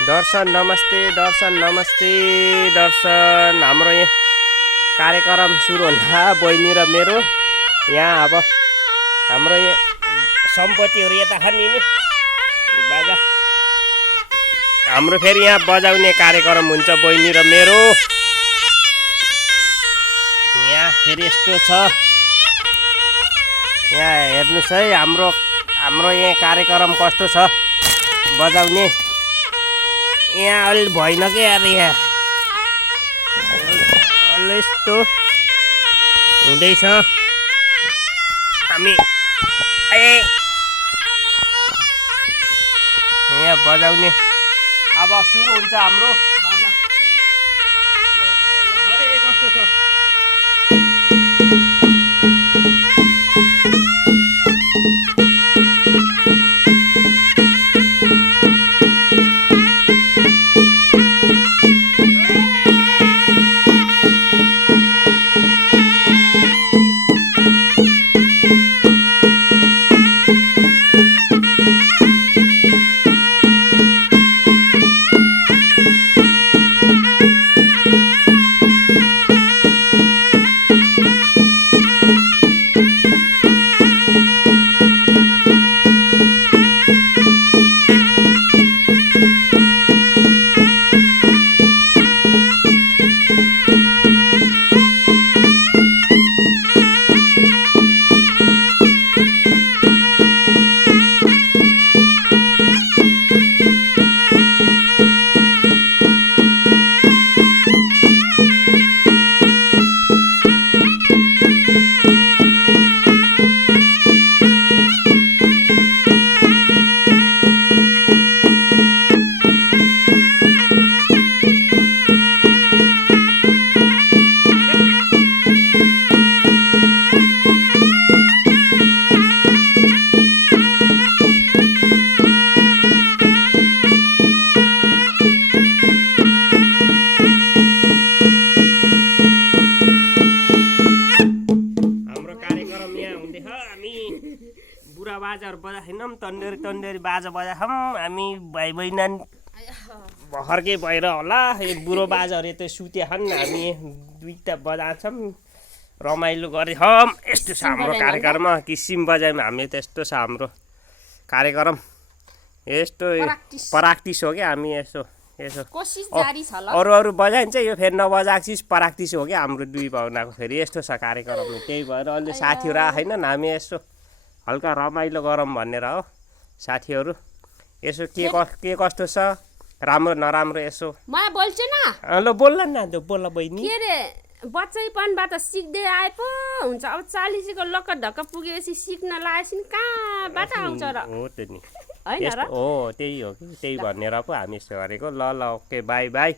दर्शन नमस्ते दर्शन हाम्रो यहाँ कार्यक्रम सुरु हुँदा बहिनी र मेरो यहाँ अब हाम्रो यहाँ सम्पत्तिहरू यता खाने नि बाजा हाम्रो फेरि यहाँ बजाउने कार्यक्रम हुन्छ बहिनी र मेरो यहाँ फेरि यस्तो छ यहाँ हेर्नुस् है हाम्रो यहाँ कार्यक्रम कस्तो छ बजाउने यहाँ अलि भएन के यार यहाँ अलि यस्तो हुँदैछ हामी यहाँ बजाउने अब सुरु हुन्छ हाम्रो कस्तो छ बुढा बाजाहरू बजाएनौँ तन्डेरी बाजा बजाएछौँ हामी भाइ बहिनी भर्खरकै भएर होला यो बुढो बाजाहरू यता सुतेछन् हामी दुईटा बजाउँछौँ रमाइलो गरेछौँ यस्तो छ हाम्रो कार्यक्रम किसिम बजाइमा हामी त यस्तो छ हाम्रो कार्यक्रम यस्तो प्र्याक्टिस हो क्या हामी यसो अरू बजाइन्छ यो फेरि नबजाएको चिज प्र्याक्टिस हो क्या हाम्रो दुई भाउनाको फेरि यस्तो छ कार्यक्रम त्यही भएर अहिले साथीहरू आएन हामी यसो हल्का रमाइलो गरौँ भनेर हो साथीहरू यसो के कस्तो छ राम्रो नराम्रो यसो म बोल्छु न ल बोल्ला न बोल्ला बहिनी के रे बच्चैपनबाट सिक्दै आए पो हुन्छ अब 40को लक्क ढक्क पुगेपछि सिक्न लागेपछि कहाँबाट आउँछ र हो त्यो नि हैन र हो त्यही हो कि त्यही भनेर पो हामी यस्तो गरेको ल ओके बाई